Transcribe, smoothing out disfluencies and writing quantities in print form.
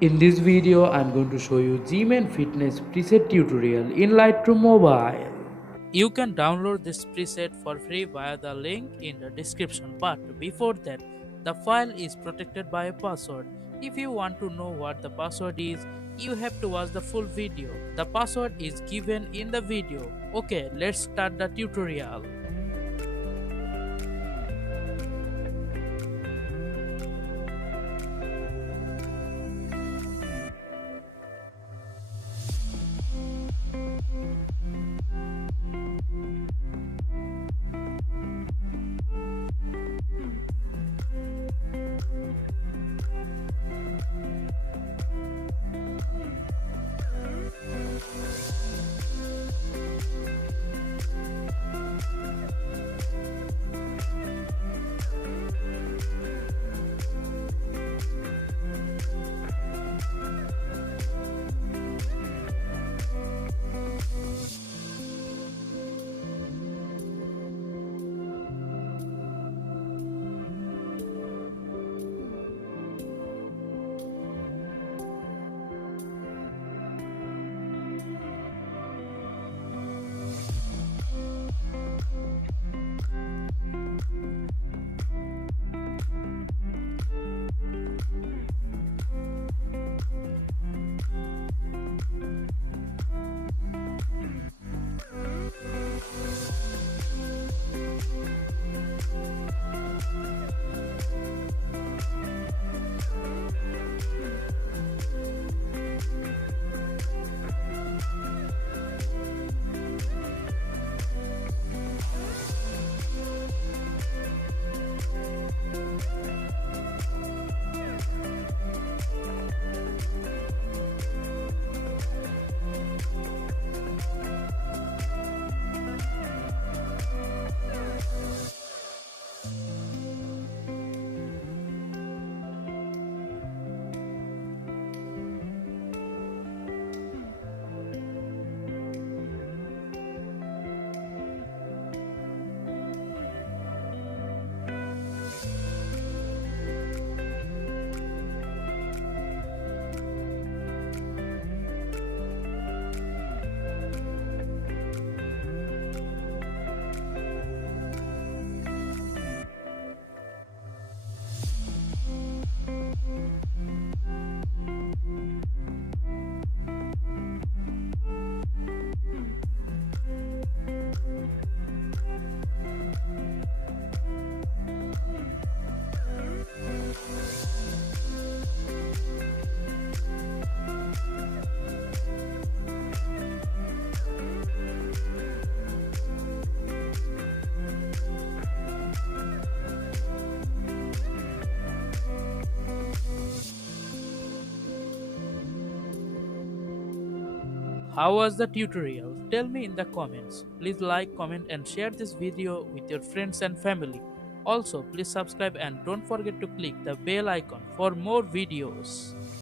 In this video, I'm going to show you Gmail Fitness preset tutorial in Lightroom Mobile. You can download this preset for free via the link in the description, but before that, the file is protected by a password. If you want to know what the password is, you have to watch the full video. The password is given in the video. Okay, let's start the tutorial. How was the tutorial? Tell me in the comments. Please like, comment and share this video with your friends and family. Also, please subscribe and don't forget to click the bell icon for more videos.